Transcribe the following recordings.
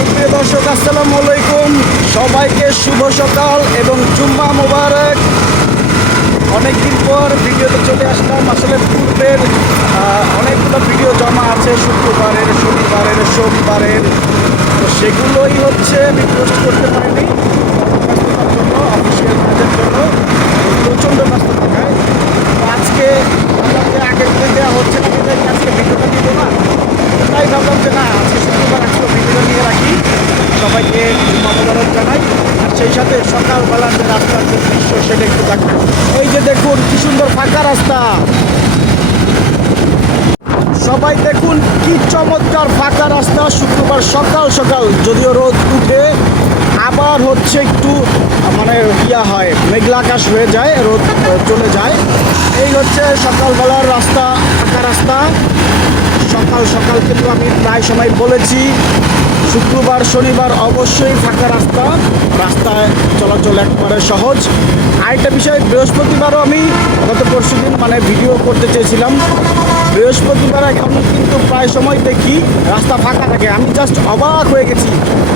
সুপ্রিয় দর্শক, আসসালামু আলাইকুম। সবাইকে শুভ সকাল এবং জুম্মা মোবারক। অনেকদিন পর ভিডিওতে চলে আসলাম। আসলে পূর্বের অনেকগুলো ভিডিও জমা আছে, শুক্রবারের, শনিবারের, সোমবারের। তো সেগুলোই হচ্ছে আমি পোস্ট করতে পারিনি ব্যস্ততার জন্য, অফিসিয়াল কাজের জন্য প্রচণ্ড ব্যস্ত থাকায়। তো আজকে ভাবলাম যে আগের দিন দেওয়া হচ্ছে না, কিন্তু আজকে ভিডিওটা দিব না। তাই ভাবলাম যে না, আজকে শুক্রবার আজকে ভিডিও নিয়ে রাখি, সবাইকে মোবারক জানাই। আর সেই সাথে সকালবেলার যে রাস্তার যে দৃশ্য সেটা একটু দেখো। এই যে দেখুন কি সুন্দর ফাঁকা রাস্তা, সবাই দেখুন কি চমৎকার ফাঁকা রাস্তা। শুক্রবার সকাল সকাল, যদিও রোদ উঠে আবার হচ্ছে একটু মানে হয়, মেঘলা আকাশ হয়ে যায়, রোদ চলে যায়। এই হচ্ছে সকালবেলার রাস্তা, ফাঁকা রাস্তা। সকাল সকাল কিন্তু আমি প্রায় সময় বলেছি, শুক্রবার শনিবার অবশ্যই ফাঁকা রাস্তা, রাস্তায় চলাচল একবারে সহজ। আরেকটা বিষয়, বৃহস্পতিবারও আমি গত পরশুদিন মানে ভিডিও করতে চেয়েছিলাম। বৃহস্পতিবার এখন কিন্তু প্রায় সময় দেখি রাস্তা ফাঁকা থাকে। আমি জাস্ট অবাক হয়ে গেছি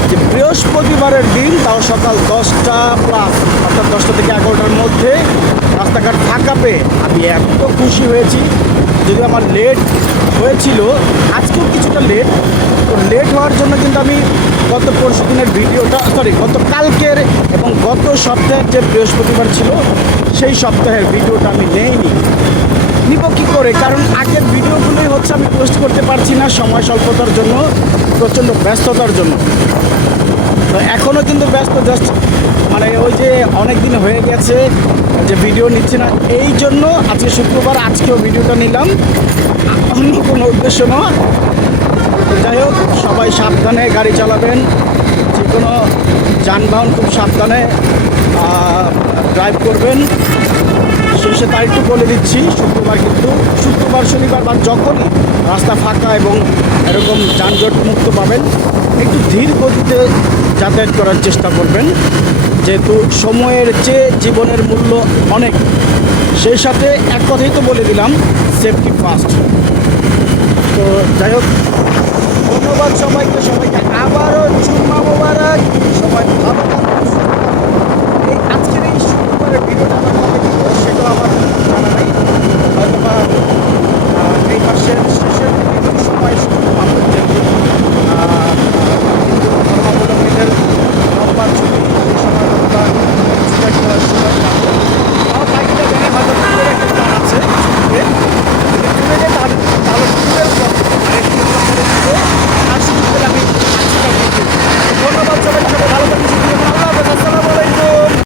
যে বৃহস্পতিবারের দিন, তাও সকাল 10টা প্লাস, অর্থাৎ 10টা থেকে 11টার মধ্যে রাস্তাঘাট ফাঁকা পেয়ে আমি এত খুশি হয়েছি। যদি আমার লেট হয়েছিল, আজকেও কিছুটা লেট, তো লেট হওয়ার জন্য কিন্তু আমি গত পরশু দিনের ভিডিওটা, গত কালকের এবং গত সপ্তাহের যে বৃহস্পতিবার ছিল সেই সপ্তাহের ভিডিওটা আমি নেইনি। নিব কী করে, কারণ আগের ভিডিওগুলোই হচ্ছে আমি পোস্ট করতে পারছি না সময় স্বল্পতার জন্য, প্রচণ্ড ব্যস্ততার জন্য। তো এখনও কিন্তু ব্যস্ত, জাস্ট মানে ওই যে অনেক দিন হয়ে গেছে যে ভিডিও নিচ্ছি না, এই জন্য আজকে শুক্রবার, আজকেও ভিডিওটা নিলাম, অন্য কোনো উদ্দেশ্য নয়। তো যাই হোক, সবাই সাবধানে গাড়ি চালাবেন, যে কোনো যানবাহন খুব সাবধানে ড্রাইভ করবেন। শেষে তার একটু বলে দিচ্ছি, শুক্রবার কিন্তু, শুক্রবার শনিবার বা যখনই রাস্তা ফাঁকা এবং এরকম যানজট মুক্ত পাবেন, একটু ধীর গতিতে যাতায়াত করার চেষ্টা করবেন, যেহেতু সময়ের চেয়ে জীবনের মূল্য অনেক। সেই সাথে এক কথাই তো বলে দিলাম, সেফটি ফার্স্ট। তো যাই হোক, ধন্যবাদ সবাইকে, সবাইকে আবারও